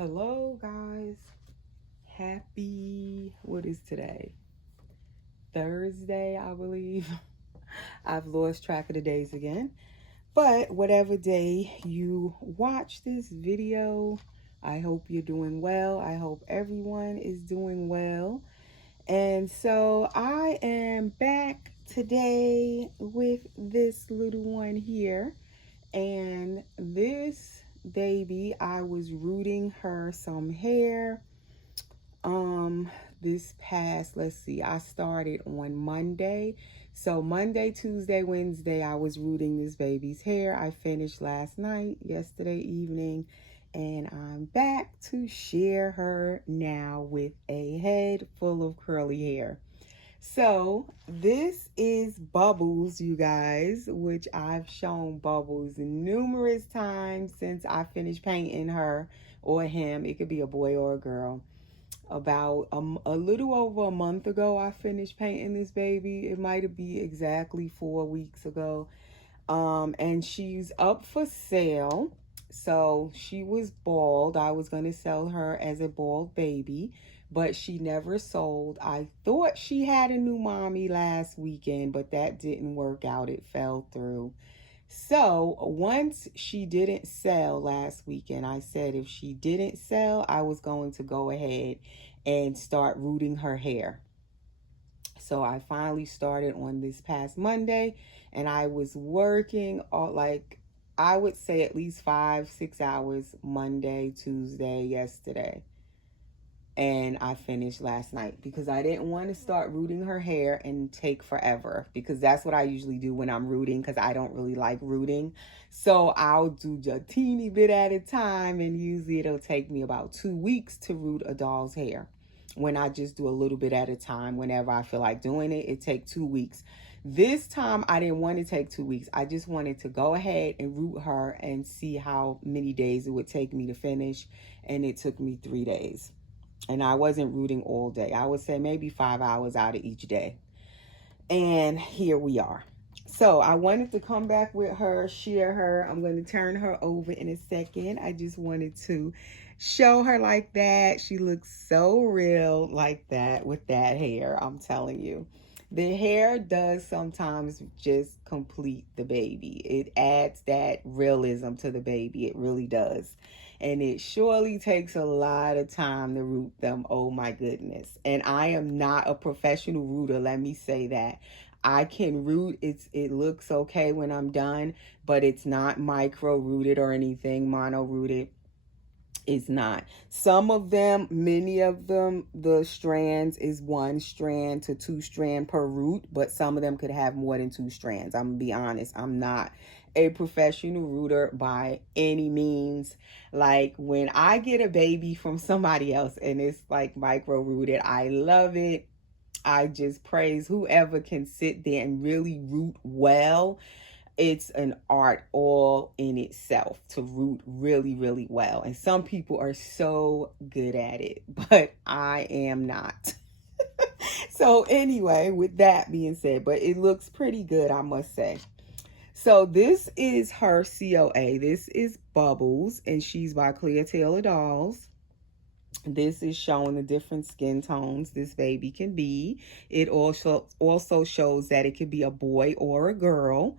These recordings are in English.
Hello, guys. What is today? Thursday, I believe. I've lost track of the days again. But whatever day you watch this video, I hope you're doing well. I hope everyone is doing well. And so I am back today with this little one here. And this baby, I was rooting her some hair um this past, let's see, I started on Monday. So Monday, Tuesday, Wednesday, I was rooting this baby's hair. I finished last night, yesterday evening, and I'm back to share her now with a head full of curly hair. So this is Bubbles, you guys, which I've shown Bubbles numerous times since I finished painting her or him. It could be a boy or a girl. About a little over a month ago, I finished painting this baby. It might be exactly 4 weeks ago. And she's up for sale. So she was bald. I was going to sell her as a bald baby, but she never sold. I thought she had a new mommy last weekend, but that didn't work out. It fell through. So once she didn't sell last weekend, I said if she didn't sell, I was going to go ahead and start rooting her hair. So I finally started on this past Monday, and I was working all, like, I would say at least 5-6 hours Monday, Tuesday, yesterday. And I finished last night because I didn't want to start rooting her hair and take forever, because that's what I usually do when I'm rooting, because I don't really like rooting. So I'll do a teeny bit at a time, and usually it'll take me about 2 weeks to root a doll's hair. When I just do a little bit at a time, whenever I feel like doing it, it takes 2 weeks. This time I didn't want to take 2 weeks. I just wanted to go ahead and root her and see how many days it would take me to finish. And it took me 3 days. And I wasn't rooting all day. I would say maybe 5 hours out of each day. And here we are. So I wanted to come back with her, share her. I'm going to turn her over in a second. I just wanted to show her like that. She looks so real like that with that hair. I'm telling you. The hair does sometimes just complete the baby. It adds that realism to the baby. It really does. And it surely takes a lot of time to root them. Oh my goodness. And I am not a professional rooter. Let me say that. I can root. It looks okay when I'm done, but it's not micro rooted or anything. Mono rooted. It's not. Some of them, many of them, the strands is 1 strand to 2 strand per root, but some of them could have more than 2 strands. I'm gonna be honest. I'm not a professional rooter by any means. Like, when I get a baby from somebody else and it's like micro rooted, I love it. I just praise whoever can sit there and really root well. It's an art all in itself to root really, really well. And some people are so good at it, but I am not. So anyway, with that being said, but it looks pretty good, I must say. So this is her COA. This is Bubbles, and she's by Clear Taylor Dolls. This is showing the different skin tones this baby can be. It also shows that it could be a boy or a girl.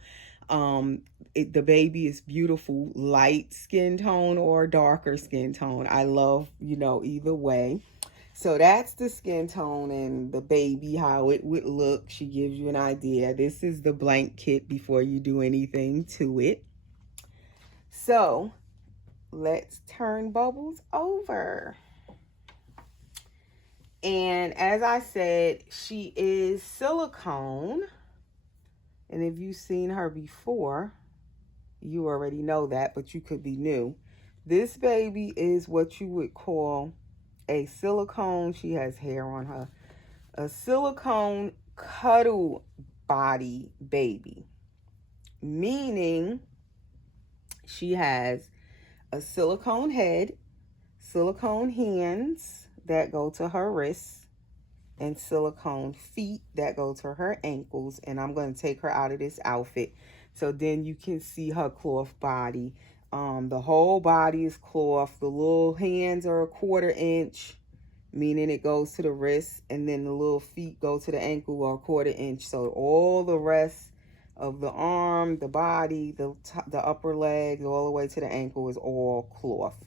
The baby is beautiful, light skin tone or darker skin tone. I love, either way. So that's the skin tone and the baby, how it would look. She gives you an idea. This is the blank kit before you do anything to it. So let's turn Bubbles over. And as I said, she is silicone. And if you've seen her before, you already know that, but you could be new. This baby is what you would call a silicone. She has hair on her. A silicone cuddle body baby. Meaning she has a silicone head, silicone hands that go to her wrists, and silicone feet that go to her ankles. And I'm going to take her out of this outfit so then you can see her cloth body The whole body is cloth. The little hands are 1/4 inch, meaning it goes to the wrist, and then the little feet go to the ankle or 1/4 inch. So all the rest of the arm, the body, the upper leg, all the way to the ankle is all cloth.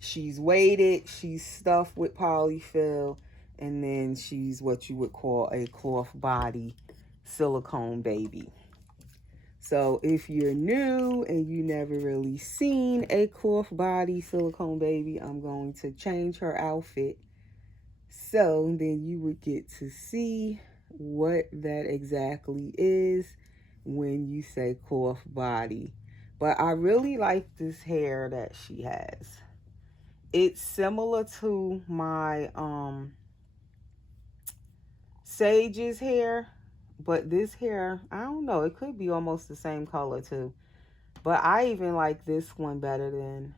She's weighted, she's stuffed with polyfill, and then she's what you would call a cloth body silicone baby. So if you're new and you never really seen a cloth body silicone baby, I'm going to change her outfit so then you would get to see what that exactly is when you say cloth body. But I really like this hair that she has. It's similar to my Sage's hair, but this hair, I don't know, it could be almost the same color too. But I even like this one better than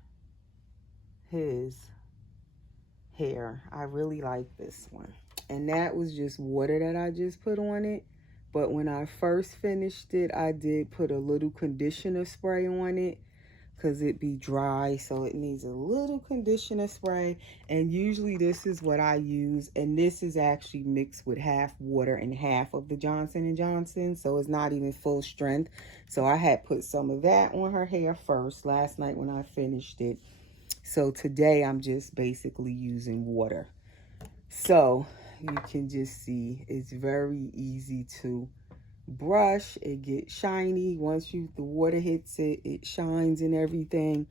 his hair. I really like this one. And that was just water that I just put on it. But when I first finished it, I did put a little conditioner spray on it because it be dry, so it needs a little conditioner spray. And usually this is what I use, and this is actually mixed with half water and half of the Johnson & Johnson, so it's not even full strength. So I had put some of that on her hair first last night when I finished it. So today I'm just basically using water. So you can just see it's very easy to brush. It gets shiny once the water hits it. It shines and everything.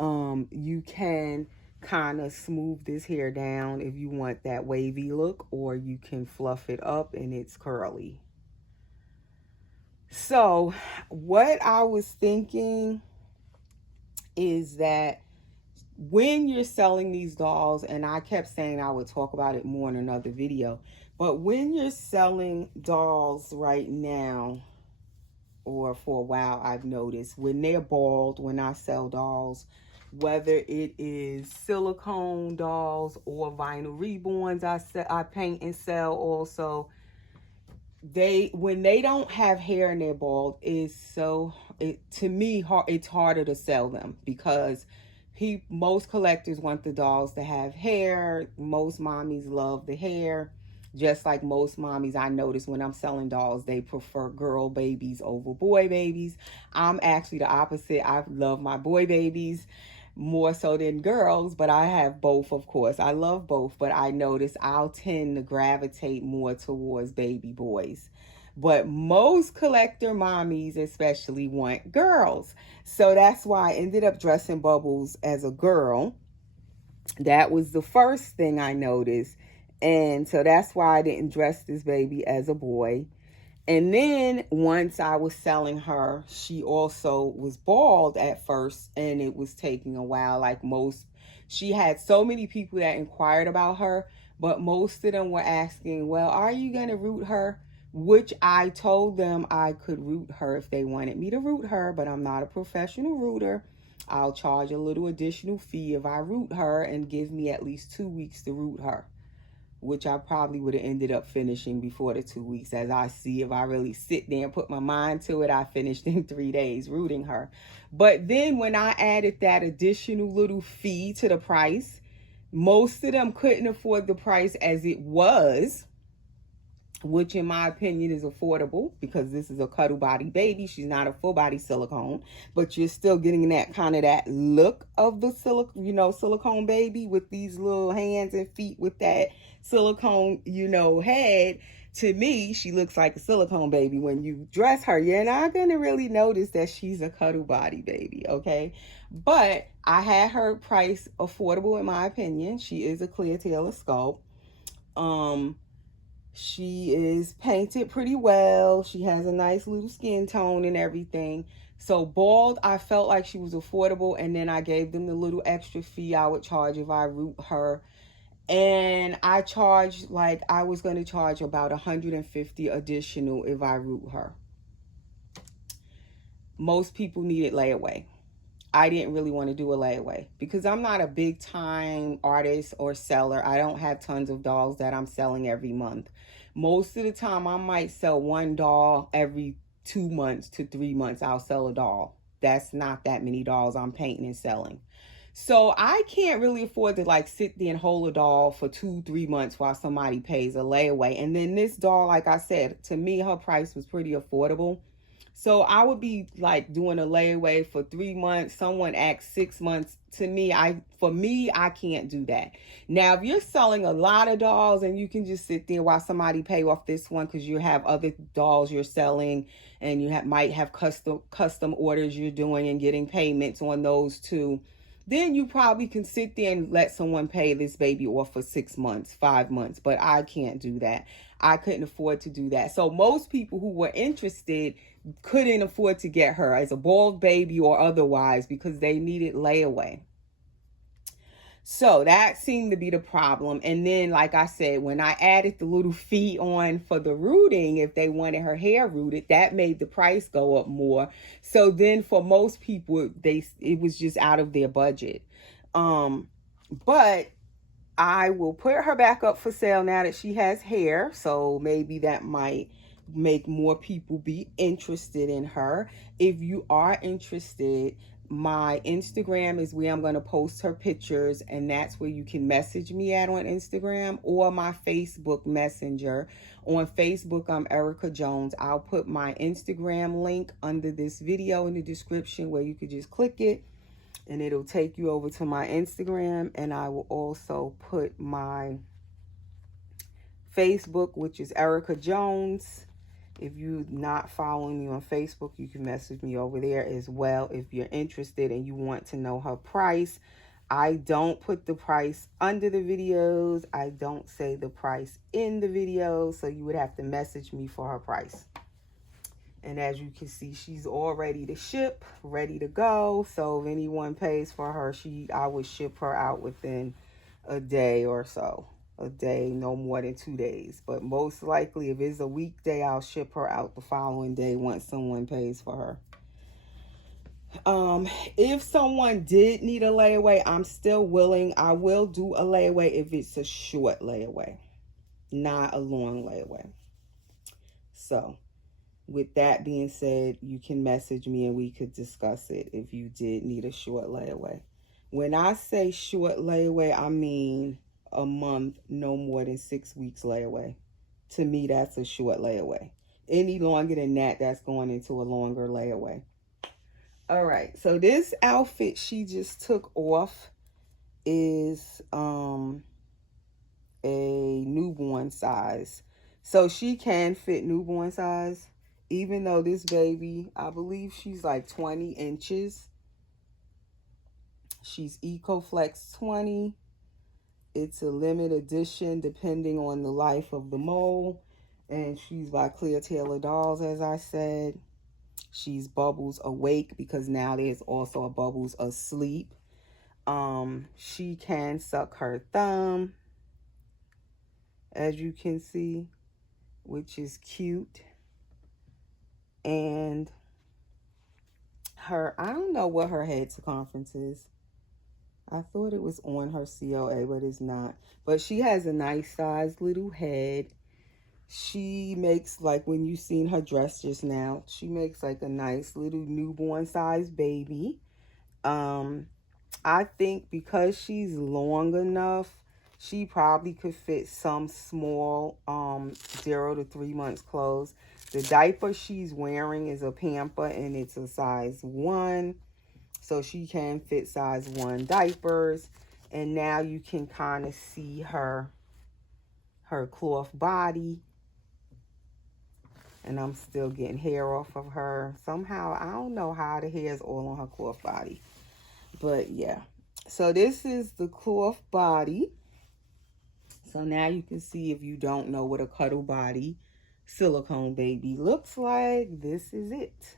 You can kind of smooth this hair down if you want that wavy look, or you can fluff it up and it's curly. So what I was thinking is that when you're selling these dolls, and I kept saying I would talk about it more in another video, but when you're selling dolls right now, or for a while, I've noticed when they're bald, when I sell dolls, whether it is silicone dolls or vinyl reborns, I paint and sell also. When they don't have hair and they're bald, to me, it's harder to sell them because most collectors want the dolls to have hair. Most mommies love the hair. Just like most mommies, I notice when I'm selling dolls, they prefer girl babies over boy babies. I'm actually the opposite. I love my boy babies more so than girls, but I have both, of course. I love both, but I notice I'll tend to gravitate more towards baby boys. But most collector mommies especially want girls. So that's why I ended up dressing Bubbles as a girl. That was the first thing I noticed. And so that's why I didn't dress this baby as a boy. And then once I was selling her, she also was bald at first, and it was taking a while. She had so many people that inquired about her, but most of them were asking, well, are you going to root her? Which I told them I could root her if they wanted me to root her, but I'm not a professional rooter. I'll charge a little additional fee if I root her and give me at least 2 weeks to root her, which I probably would have ended up finishing before the 2 weeks. As I see, if I really sit there and put my mind to it, I finished in 3 days rooting her. But then when I added that additional little fee to the price, most of them couldn't afford the price as it was, which in my opinion is affordable because this is a cuddle body baby. She's not a full body silicone, but you're still getting that kind of that look of the silicone baby with these little hands and feet with that silicone, head. To me, she looks like a silicone baby. When you dress her, you're not going to really notice that she's a cuddle body baby, okay? But I had her price affordable in my opinion. She is a clear tailor sculpt. She is painted pretty well. She has a nice little skin tone and everything. So bald, I felt like she was affordable, and then I gave them the little extra fee I would charge if I root her. And I charged, I was going to charge about $150 additional if I root her. Most people needed layaway. I didn't really want to do a layaway because I'm not a big time artist or seller. I don't have tons of dolls that I'm selling every month. Most of the time I might sell one doll every 2 months to 3 months. I'll sell a doll. that's not that many dolls I'm painting and selling. So I can't really afford to like sit there and hold a doll for 2-3 months while somebody pays a layaway. And then this doll, like I said, to me, her price was pretty affordable. So I would be like doing a layaway for 3 months. Someone asked 6 months. To me, I can't do that. Now, if you're selling a lot of dolls and you can just sit there while somebody pay off this one because you have other dolls you're selling and you might have custom orders you're doing and getting payments on those too, then you probably can sit there and let someone pay this baby off for 6 months, 5 months. But I can't do that. I couldn't afford to do that. So most people who were interested couldn't afford to get her as a bald baby or otherwise because they needed layaway. So that seemed to be the problem. And then, like I said, when I added the little fee on for the rooting, if they wanted her hair rooted, that made the price go up more. So then for most people, it was just out of their budget. But I will put her back up for sale now that she has hair. So maybe that might make more people be interested in her. If you are interested, my Instagram is where I'm going to post her pictures, and that's where you can message me at on Instagram, or my Facebook Messenger. On Facebook, I'm Erica Jones. I'll put my Instagram link under this video in the description where you could just click it and it'll take you over to my Instagram. And I will also put my Facebook, which is Erica Jones. If you're not following me on Facebook, you can message me over there as well if you're interested and you want to know her price. I don't put the price under the videos. I don't say the price in the video, so you would have to message me for her price. And as you can see, she's all ready to ship, ready to go. So if anyone pays for her, I would ship her out within a day or so. A day, no more than 2 days. But most likely, if it's a weekday, I'll ship her out the following day once someone pays for her. If someone did need a layaway, I'm still willing. I will do a layaway if it's a short layaway, not a long layaway. So with that being said, you can message me and we could discuss it if you did need a short layaway. When I say short layaway, I mean a month, no more than 6 weeks layaway. To me, that's a short layaway. Any longer than that, that's going into a longer layaway. All right, so this outfit she just took off is a newborn size. So she can fit newborn size, even though this baby, I believe she's like 20 inches. She's EcoFlex 20. It's a limited edition depending on the life of the mole. And she's by Clear Taylor Dolls, as I said. She's Bubbles Awake because now there's also a Bubbles Asleep. She can suck her thumb, as you can see, which is cute. And I don't know what her head circumference is. I thought it was on her COA, but it's not. But she has a nice sized little head. She makes, like when you seen her dress just now, she makes like a nice little newborn sized baby. I think because she's long enough, she probably could fit some small 0 to 3 months clothes. The diaper she's wearing is a Pamper and it's a size 1. So she can fit size 1 diapers. And now you can kind of see her cloth body. And I'm still getting hair off of her. Somehow, I don't know how the hair is all on her cloth body. But yeah. So this is the cloth body. So now you can see, if you don't know what a cuddle body silicone baby looks like, this is it.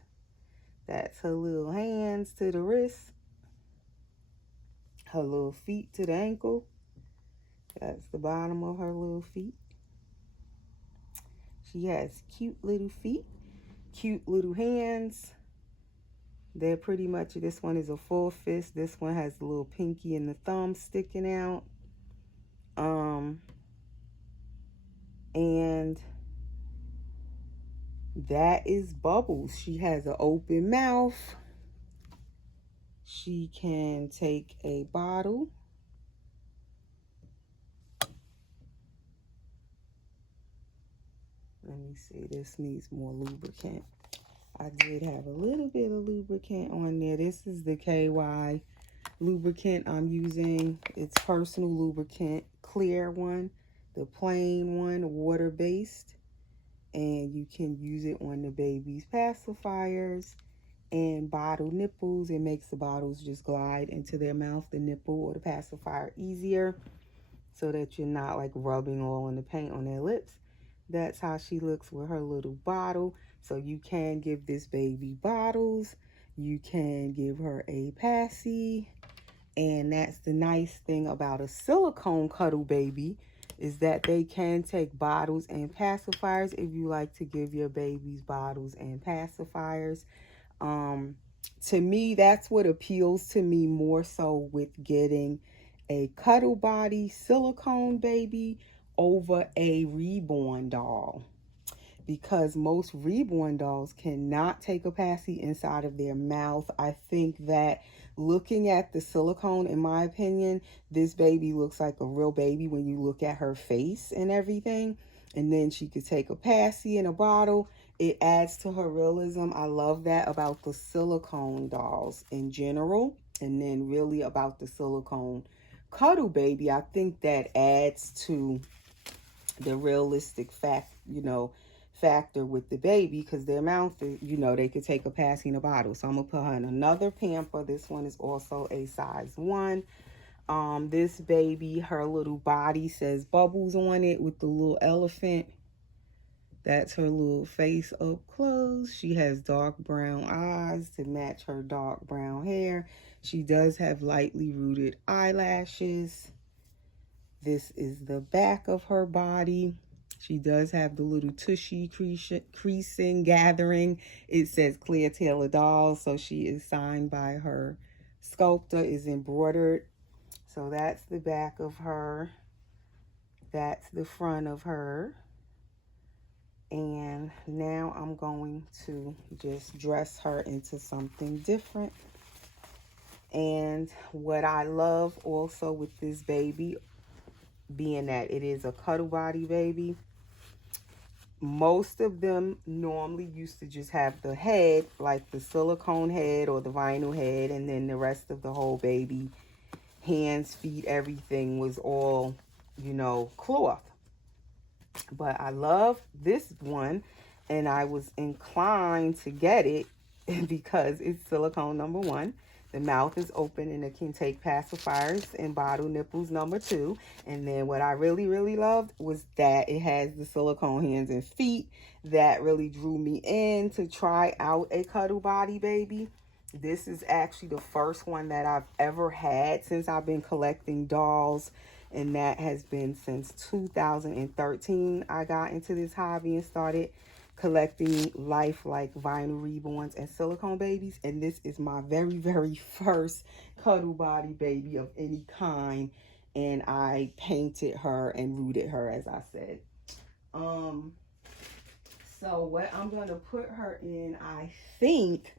That's her little hands to the wrist. Her little feet to the ankle. That's the bottom of her little feet. She has cute little feet, cute little hands. They're pretty much, this one is a full fist. This one has the little pinky and the thumb sticking out. And that is Bubbles. She has an open mouth. She can take a bottle. Let me see, this needs more lubricant. I did have a little bit of lubricant on there. This is the KY lubricant I'm using. It's personal lubricant, clear one, the plain one, water-based. And you can use it on the baby's pacifiers and bottle nipples. It makes the bottles just glide into their mouth, the nipple or the pacifier, easier, so that you're not like rubbing all in the paint on their lips. That's how she looks with her little bottle. So you can give this baby bottles. You can give her a passy. And that's the nice thing about a silicone cuddle baby, is that they can take bottles and pacifiers if you like to give your babies bottles and pacifiers. To me, that's what appeals to me more so with getting a cuddle body silicone baby over a reborn doll, because most reborn dolls cannot take a passy inside of their mouth. I think that looking at the silicone, in my opinion, this baby looks like a real baby when you look at her face and everything. And then she could take a passy in a bottle. It adds to her realism. I love that about the silicone dolls in general. And then really about the silicone cuddle baby, I think that adds to the realistic factor with the baby, because their mouth, they could take a passy in a bottle. So I'm gonna put her in another pamper. This one is also a size 1. This baby, her little body says Bubbles on it with the little elephant. That's her little face up close. She has dark brown eyes to match her dark brown hair. She does have lightly rooted eyelashes. This is the back of her body. She does have the little tushy creasing, gathering. It says Clear Taylor Dolls, so she is signed by her sculptor, is embroidered. So that's the back of her. That's the front of her. And now I'm going to just dress her into something different. And what I love also with this baby, being that it is a cuddle body baby, most of them normally used to just have the head, like the silicone head or the vinyl head, and then the rest of the whole baby, hands, feet, everything was all, cloth. But I love this one, and I was inclined to get it because it's silicone, number 1. The mouth is open and it can take pacifiers and bottle nipples, number 2. And then what I really, really loved was that it has the silicone hands and feet. That really drew me in to try out a cuddle body baby. This is actually the first one that I've ever had since I've been collecting dolls. And that has been since 2013. I got into this hobby and started collecting lifelike vinyl reborns and silicone babies. And this is my very, very first cuddle body baby of any kind. And I painted her and rooted her, as I said. So what I'm going to put her in, I think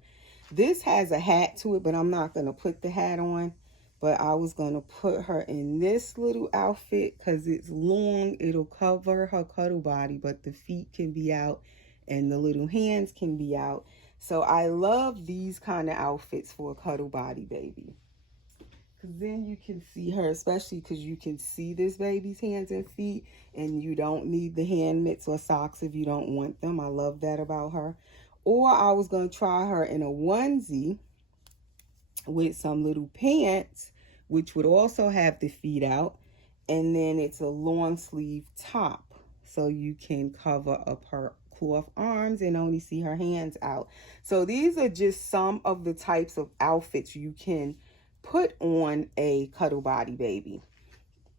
this has a hat to it, but I'm not going to put the hat on. But I was going to put her in this little outfit because it's long. It'll cover her cuddle body, but the feet can be out and the little hands can be out. So I love these kind of outfits for a cuddle body baby. Because then you can see her, especially because you can see this baby's hands and feet, and you don't need the hand mitts or socks if you don't want them. I love that about her. Or I was going to try her in a onesie with some little pants, which would also have the feet out, and then it's a long sleeve top, so you can cover up her cloth arms and only see her hands out. So these are just some of the types of outfits you can put on a cuddle body baby,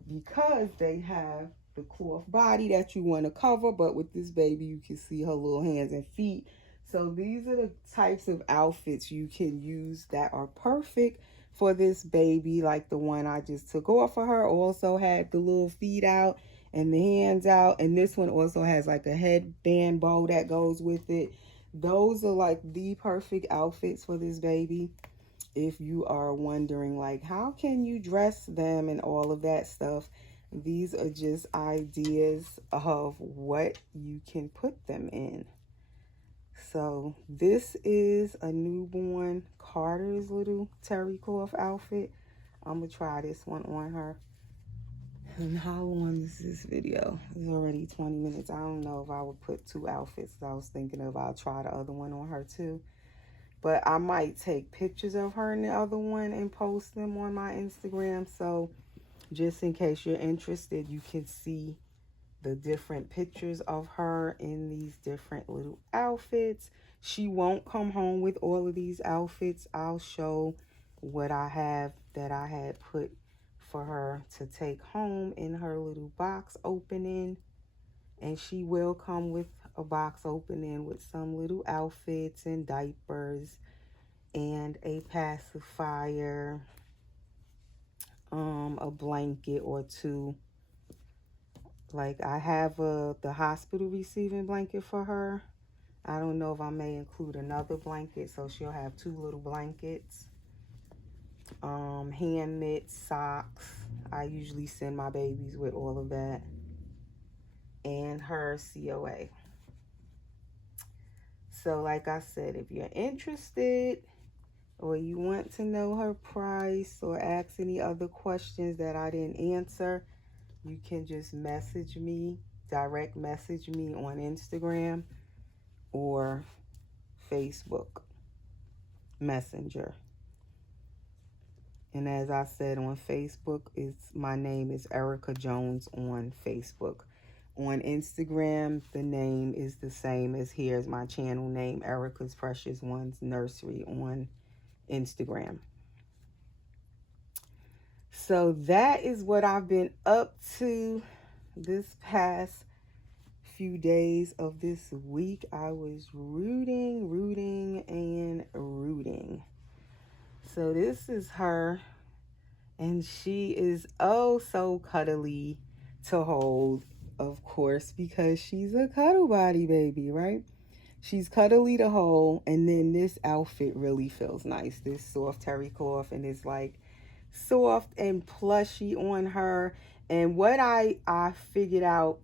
because they have the cloth body that you want to cover, but with this baby you can see her little hands and feet. So these are the types of outfits you can use that are perfect for this baby. Like the one I just took off of her also had the little feet out and the hands out. And this one also has like a headband bow that goes with it. Those are like the perfect outfits for this baby. if you are wondering like how can you dress them and all of that stuff, these are just ideas of what you can put them in. So this is a newborn Carter's little terry cloth outfit. I'm gonna try this one on her. And how long is this video? It's already 20 minutes. I don't know if I would put 2 outfits. I was thinking of I'll try the other one on her too. But I might take pictures of her in the other one and post them on my Instagram. So just in case you're interested, you can see the different pictures of her in these different little outfits. She won't come home with all of these outfits. I'll show what I have that I had put for her to take home in her little box opening. And she will come with a box opening with some little outfits and diapers and a pacifier, a blanket or 2. Like I have the hospital receiving blanket for her. I don't know if I may include another blanket, so she'll have 2 little blankets. Hand knit socks. I usually send my babies with all of that. And her COA. So like I said, if you're interested or you want to know her price or ask any other questions that I didn't answer, you can just message me, direct message me on Instagram or Facebook Messenger. And as I said on Facebook, my name is Erica Jones on Facebook. On Instagram, the name is the same as here as my channel name, Erica's Precious Ones Nursery on Instagram. So that is what I've been up to this past few days of this week. I was rooting, and rooting. So this is her, and she is oh so cuddly to hold, of course, because she's a cuddle body baby, right? She's cuddly to hold, and then this outfit really feels nice. This soft terry cloth, and it's like soft and plushy on her. And what I figured out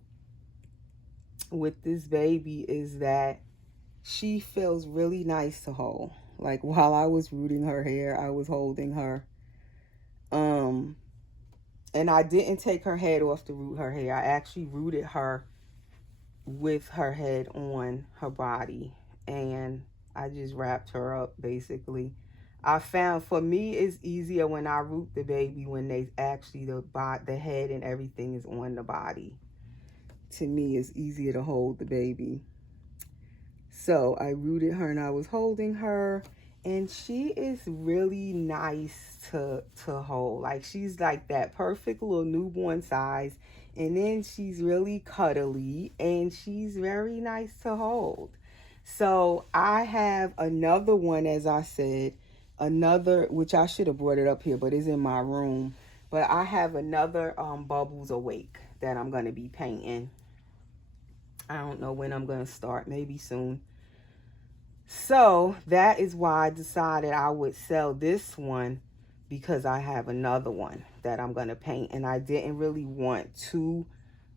with this baby is that she feels really nice to hold. Like while I was rooting her hair, I was holding her. And I didn't take her head off to root her hair. I actually rooted her with her head on her body, and I just wrapped her up basically. I found for me it's easier when I root the baby when they actually the head and everything is on the body. To me, it's easier to hold the baby. So I rooted her and I was holding her, and she is really nice to hold. Like she's like that perfect little newborn size, and then she's really cuddly and she's very nice to hold. So I have another one, as I said, another, which I should have brought it up here, but it's in my room. But I have another Bubbles Awake that I'm going to be painting. I don't know when I'm going to start, maybe soon. So that is why I decided I would sell this one, because I have another one that I'm going to paint. And I didn't really want 2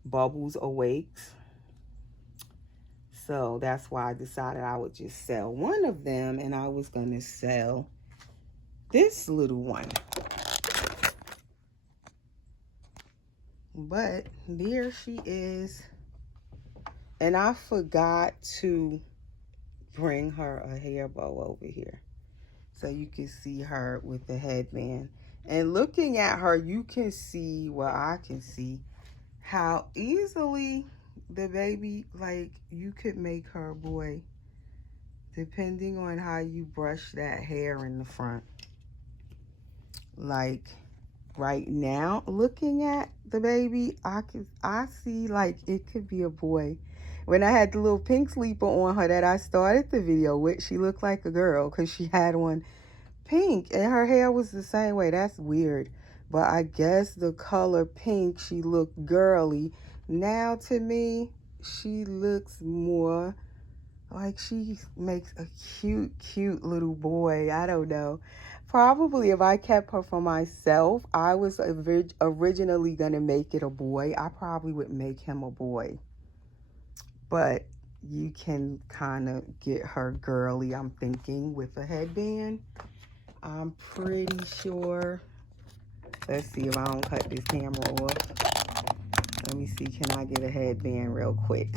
Bubbles Awakes. So that's why I decided I would just sell one of them, and I was going to sell this little one. But there she is. And I forgot to bring her a hair bow over here so you can see her with the headband. And looking at her, you can see, well, I can see how easily the baby, like, you could make her a boy depending on how you brush that hair in the front. Like right now, looking at the baby, I see like it could be a boy. When I had the little pink sleeper on her that I started the video with, she looked like a girl because she had on pink and her hair was the same way. That's weird. But I guess the color pink, she looked girly. Now to me, she looks more like she makes a cute little boy. I don't know. probably, if I kept her for myself, I was originally going to make it a boy. I probably would make him a boy. But you can kind of get her girly, I'm thinking, with a headband. I'm pretty sure. Let's see if I don't cut this camera off. Let me see, can I get a headband real quick?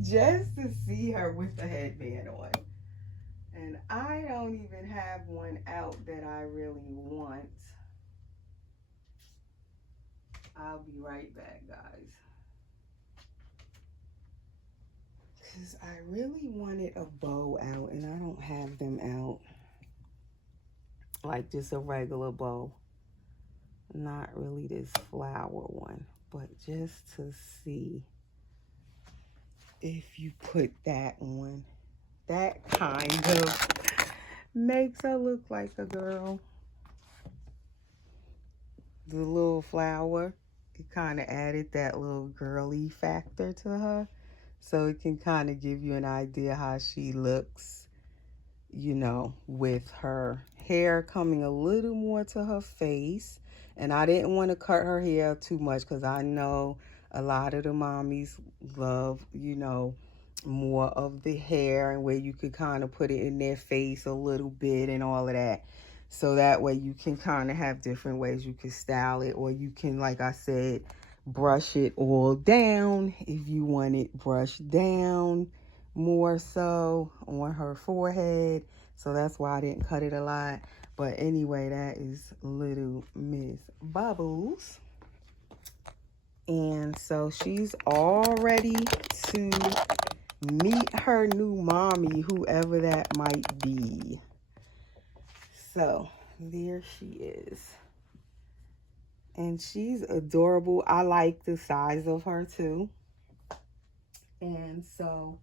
Just to see her with the headband on. And I don't even have one out that I really want. I'll be right back, guys. Because I really wanted a bow out, and I don't have them out. Like just a regular bow. Not really this flower one, but just to see if you put that on. That kind of makes her look like a girl. The little flower, it kind of added that little girly factor to her. So it can kind of give you an idea how she looks, you know, with her hair coming a little more to her face. And I didn't want to cut her hair too much because I know a lot of the mommies love, you know, more of the hair and where you could kind of put it in their face a little bit and all of that. So that way you can kind of have different ways you can style it, or you can, like I said, brush it all down if you want it brushed down more so on her forehead. So that's why I didn't cut it a lot. But anyway, that is little Miss Bubbles. And so she's all ready to meet her new mommy, whoever that might be. So there she is. And she's adorable. I like the size of her too. And so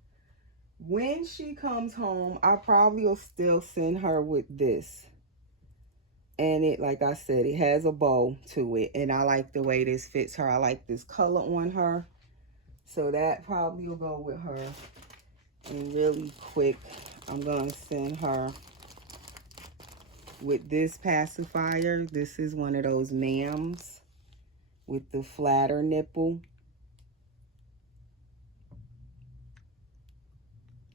when she comes home, I probably will still send her with this. And it, like I said, it has a bow to it. And I like the way this fits her. I like this color on her. So that probably will go with her. And really quick, I'm going to send her with this pacifier. This is one of those ma'ams with the flatter nipple.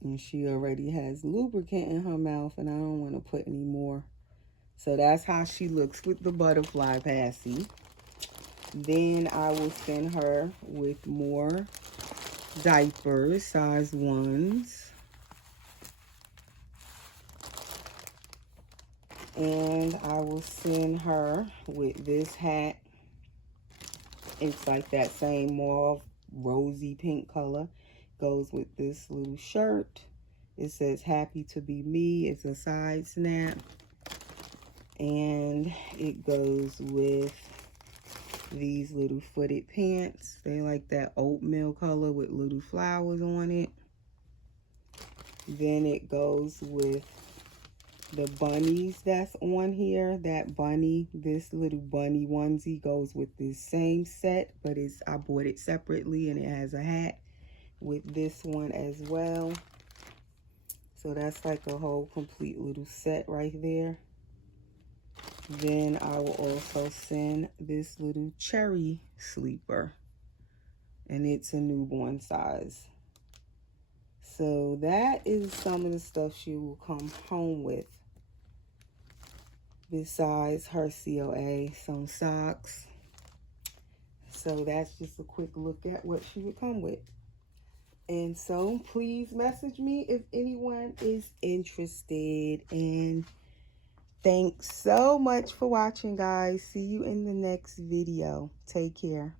And she already has lubricant in her mouth, and I don't want to put any more. So that's how she looks with the butterfly passy. Then I will send her with more diapers, size 1s. And I will send her with this hat. It's like that same mauve, rosy pink color. Goes with this little shirt. It says happy to be me. It's a side snap. And it goes with these little footed pants. They like that oatmeal color with little flowers on it. Then it goes with the bunnies that's on here. That bunny, this little bunny onesie goes with this same set, but I bought it separately, and it has a hat with this one as well. So that's like a whole complete little set right there. Then I will also send this little cherry sleeper, and it's a newborn size. So that is some of the stuff she will come home with. Besides her COA, some socks. So that's just a quick look at what she would come with. And so please message me if anyone is interested. And thanks so much for watching, guys. See you in the next video. Take care.